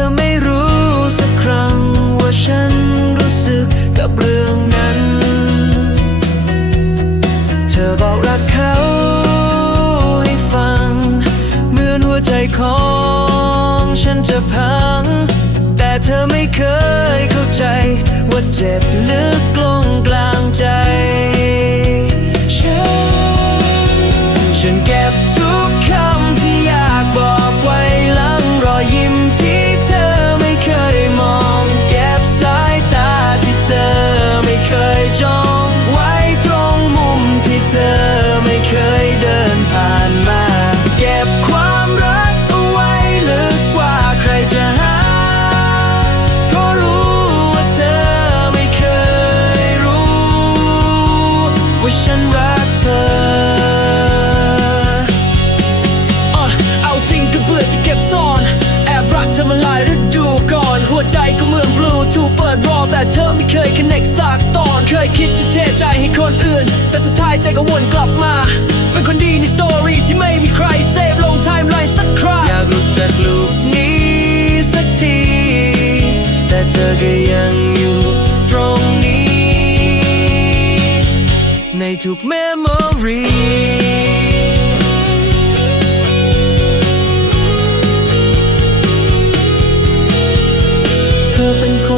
ธอไม่รู้สักครั้งว่าฉันรู้สึกกับเรื่องนั้น เธอบอกรักเขาให้ฟัง เหมือนหัวใจของฉันจะพัง แต่เธอไม่เคยเข้าใจว่าเจ็บลึกลง เธอไม่เคยคอนเน c สักตอน เคยคิดจะเทใจให้คนอื่น แต่สุดท้ายใจก็วนกลับมา เป็นคนดีในสตอรี่ที่ไม่มีใครเซฟลงไทม์ไลน์สักครั้งอยากหลุดจากลูกนี้สักที แต่เธอก็ยังอยู่ตรงนี้ ในทุกเ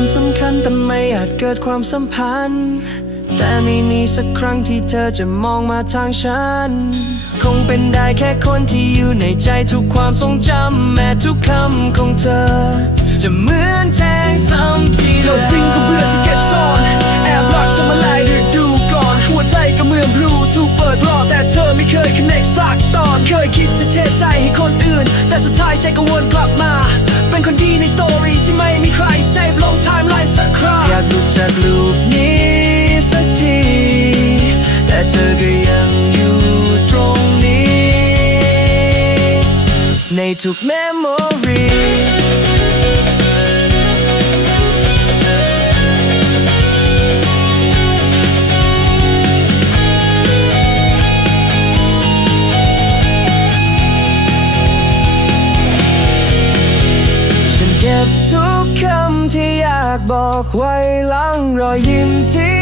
คนสำคัญแต่ไม่อาจเกิดความสัมพันธ์ แต่ไม่มีสักครั้งที่เธอจะมองมาทางฉัน คงเป็นได้แค่คนที่อยู่ในใจทุกความทรงจำแม้ทุกคำของเธอ จะเหมือนแทงซ้ำที่โยเดินทิ้งก็เบื่อจะเก็บซ่อน แอบรักเธอมาหลายฤดูก่อน หัวใจก็เหมือนบลูทูเปิดรอแต่เธอไม่เคยคอนเน c สักตอน เคยคิดจะเทใจให้คนอื่น แต่สุดท้ายใจก็วนกลับมา ทุกเมมโมรีฉันเก็บทุกคำที่อยากบอกไว้หลังรอยยิ้มที่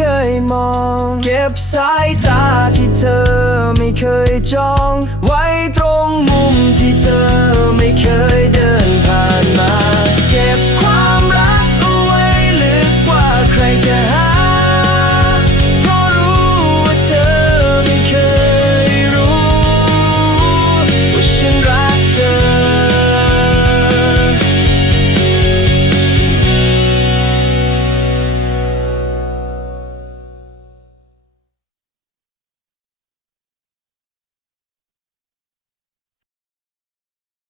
เคยมอง เก็บสายตาที่เธอไม่เคยจ้อง ไว้ตรงมุมที่เธอไม่เคยเดิน